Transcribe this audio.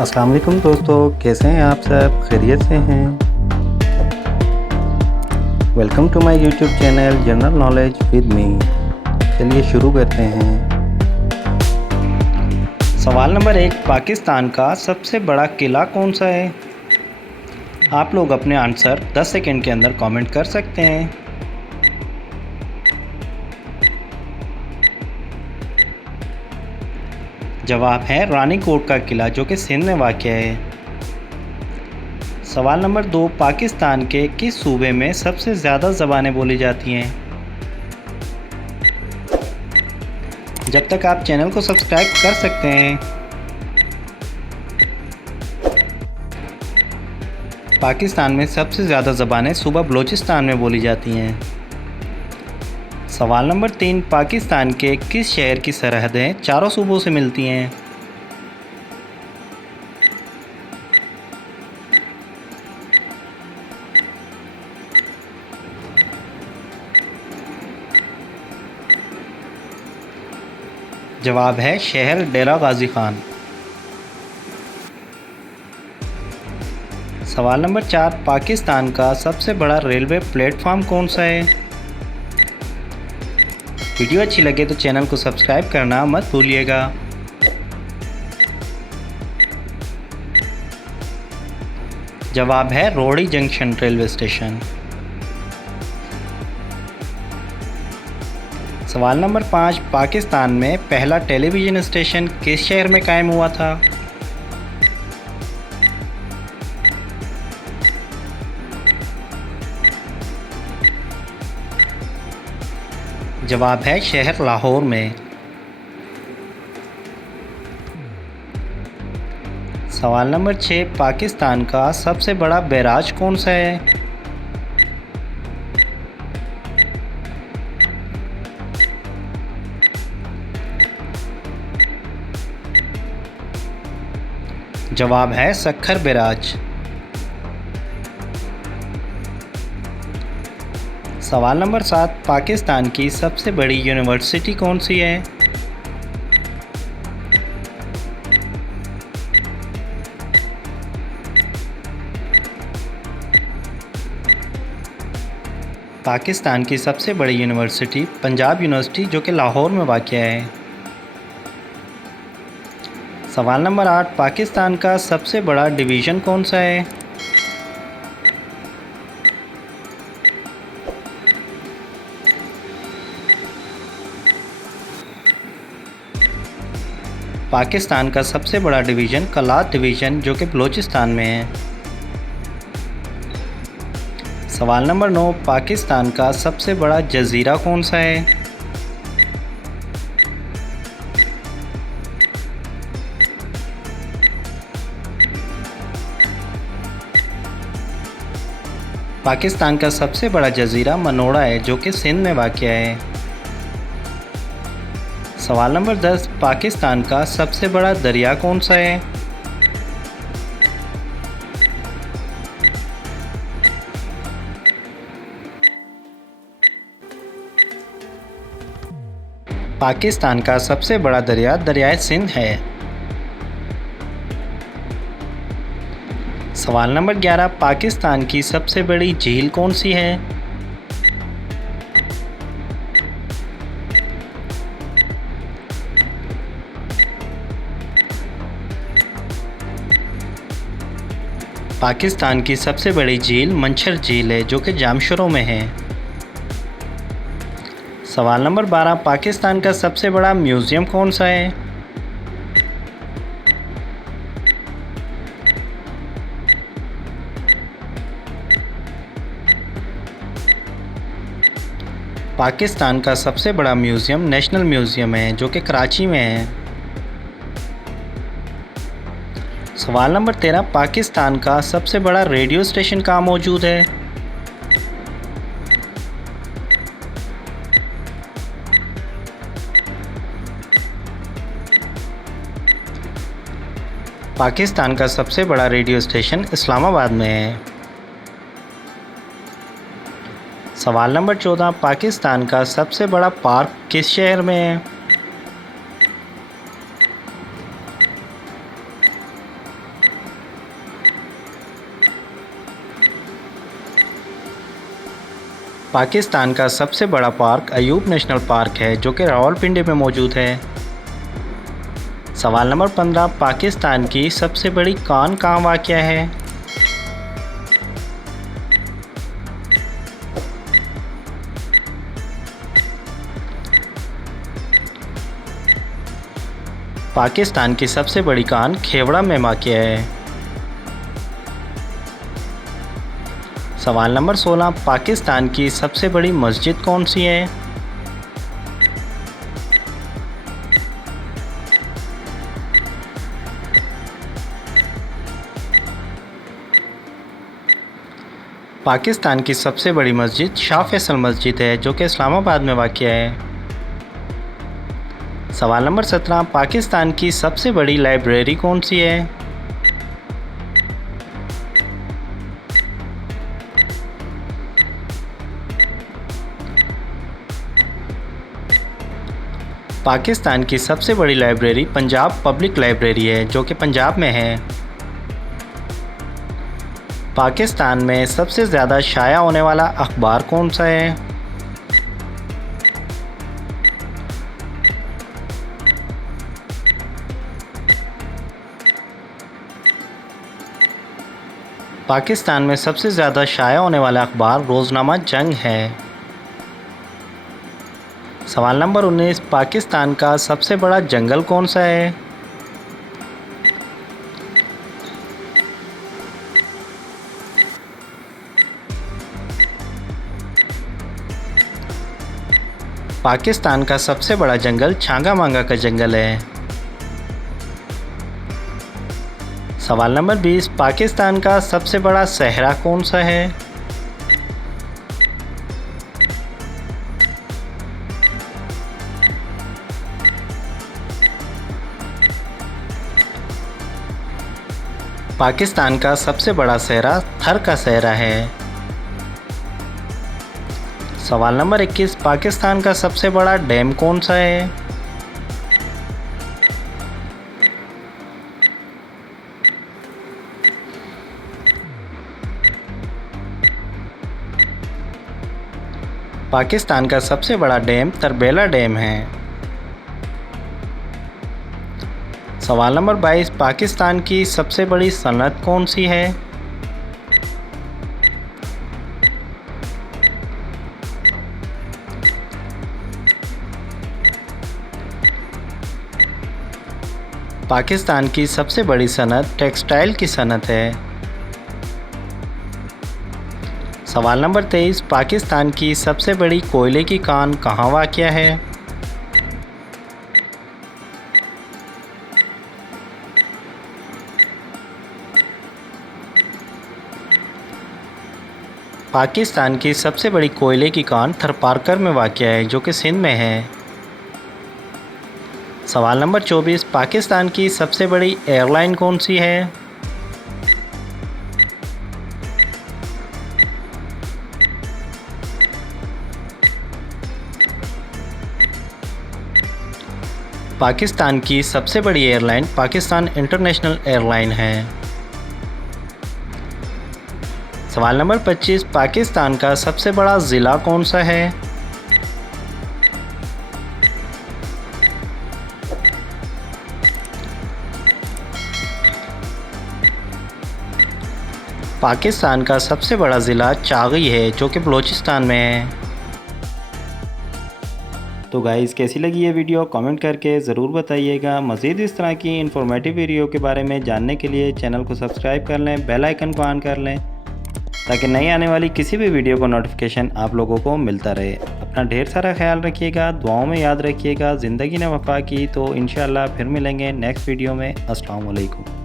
अस्सलाम वालेकुम दोस्तों, कैसे हैं आप सब? खैरियत से हैं? Welcome to my YouTube channel general knowledge with me. चलिए शुरू करते हैं। सवाल नंबर 1, पाकिस्तान का सबसे बड़ा किला कौन सा है? आप लोग अपने आंसर 10 सेकंड के अंदर कमेंट कर सकते हैं। जवाब है रानीकोट का किला, जो कि सिंध में वाक़या है। सवाल नंबर 2, पाकिस्तान के किस सूबे में सबसे ज़्यादा ज़बानें बोली जाती हैं? जब तक आप चैनल को सब्सक्राइब कर सकते हैं। पाकिस्तान में सबसे ज़्यादा ज़बानें सूबा बलूचिस्तान में बोली जाती हैं। सवाल नंबर 3, पाकिस्तान के किस शहर की सरहदें चारों सूबों से मिलती हैं? जवाब है शहर डेरा गाजी खान। सवाल नंबर 4, पाकिस्तान का सबसे बड़ा रेलवे प्लेटफॉर्म कौन सा है? वीडियो अच्छी लगे तो चैनल को सब्सक्राइब करना मत भूलिएगा। जवाब है रोहड़ी जंक्शन रेलवे स्टेशन। सवाल नंबर 5, पाकिस्तान में पहला टेलीविज़न स्टेशन किस शहर में कायम हुआ था? जवाब है शहर लाहौर में। सवाल नंबर 6, पाकिस्तान का सबसे बड़ा बैराज कौन सा है? जवाब है सक्खर बैराज। सवाल नंबर 7, पाकिस्तान की सबसे बड़ी यूनिवर्सिटी कौन सी है? पाकिस्तान की सबसे बड़ी यूनिवर्सिटी पंजाब यूनिवर्सिटी, जो कि लाहौर में वाक़या है। सवाल नंबर 8, पाकिस्तान का सबसे बड़ा डिवीज़न कौन सा है? पाकिस्तान का सबसे बड़ा डिवीज़न कलात डिवीज़न, जो कि बलूचिस्तान में है। सवाल नंबर 9, पाकिस्तान का सबसे बड़ा जज़ीरा कौन सा है? पाकिस्तान का सबसे बड़ा जज़ीरा मनोड़ा है, जो कि सिंध में वाक़या है। सवाल नंबर 10, पाकिस्तान का सबसे बड़ा दरिया कौन सा है? पाकिस्तान का सबसे बड़ा दरिया दरियाए सिंध है। सवाल नंबर 11, पाकिस्तान की सबसे बड़ी झील कौन सी है? पाकिस्तान की सबसे बड़ी झील मंछर झील है, जो कि जामशोरों में है। सवाल नंबर 12, पाकिस्तान का सबसे बड़ा म्यूज़ियम कौन सा है? पाकिस्तान का सबसे बड़ा म्यूज़ियम नेशनल म्यूज़ियम है, जो कि कराची में है। सवाल नंबर 13, पाकिस्तान का सबसे बड़ा रेडियो स्टेशन कहाँ मौजूद है? पाकिस्तान का सबसे बड़ा रेडियो स्टेशन इस्लामाबाद में है। सवाल नंबर 14, पाकिस्तान का सबसे बड़ा पार्क किस शहर में है? पाकिस्तान का सबसे बड़ा पार्क अयूब नेशनल पार्क है जो कि रावलपिंडी में मौजूद है। सवाल नंबर 15, पाकिस्तान की सबसे बड़ी कान कहाँ वाक़या है? पाकिस्तान की सबसे बड़ी कान खेवड़ा में वाक़या है। सवाल नंबर 16, पाकिस्तान की सबसे बड़ी मस्जिद कौन सी है? पाकिस्तान की सबसे बड़ी मस्जिद शाह फैसल मस्जिद है जो कि इस्लामाबाद में वाक़या है। सवाल नंबर 17, पाकिस्तान की सबसे बड़ी लाइब्रेरी कौन सी है? पाकिस्तान की सबसे बड़ी लाइब्रेरी पंजाब पब्लिक लाइब्रेरी है जो कि पंजाब में है। पाकिस्तान में सबसे ज़्यादा शाया होने वाला अखबार कौन सा है? पाकिस्तान में सबसे ज़्यादा शाया होने वाला अखबार रोज़नामा जंग है। सवाल नंबर 19, पाकिस्तान का सबसे बड़ा जंगल कौन सा है? पाकिस्तान का सबसे बड़ा जंगल छांगा मांगा का जंगल है। सवाल नंबर 20, पाकिस्तान का सबसे बड़ा सहरा कौन सा है? पाकिस्तान का सबसे बड़ा सहरा थर का सहरा है। सवाल नंबर 21, पाकिस्तान का सबसे बड़ा डैम कौन सा है? पाकिस्तान का सबसे बड़ा डैम तरबेला डैम है। सवाल नंबर 22, पाकिस्तान की सबसे बड़ी सनअत कौन सी है? पाकिस्तान की सबसे बड़ी सनअत टेक्सटाइल की सनअत है। सवाल नंबर 23, पाकिस्तान की सबसे बड़ी कोयले की कान कहाँ वाक़या है? पाकिस्तान की सबसे बड़ी कोयले की कान थरपारकर में वाक़या है जो कि सिंध में है। सवाल नंबर 24, पाकिस्तान की सबसे बड़ी एयरलाइन कौन सी है? पाकिस्तान की सबसे बड़ी एयरलाइन पाकिस्तान इंटरनेशनल एयरलाइन है। सवाल नंबर 25, पाकिस्तान का सबसे बड़ा ज़िला कौन सा है? पाकिस्तान का सबसे बड़ा ज़िला चागी है जो कि बलूचिस्तान में है। तो गाइज़, कैसी लगी ये वीडियो कमेंट करके ज़रूर बताइएगा। मज़ीद इस तरह की इन्फॉर्मेटिव वीडियो के बारे में जानने के लिए चैनल को सब्सक्राइब कर लें, बेल आइकन को ऑन कर लें ताकि नई आने वाली किसी भी वीडियो को नोटिफिकेशन आप लोगों को मिलता रहे। अपना ढेर सारा ख्याल रखिएगा, दुआओं में याद रखिएगा। ज़िंदगी ने वफ़ा की तो इंशाअल्लाह फिर मिलेंगे नेक्स्ट वीडियो में। अस्सलाम वालेकुम।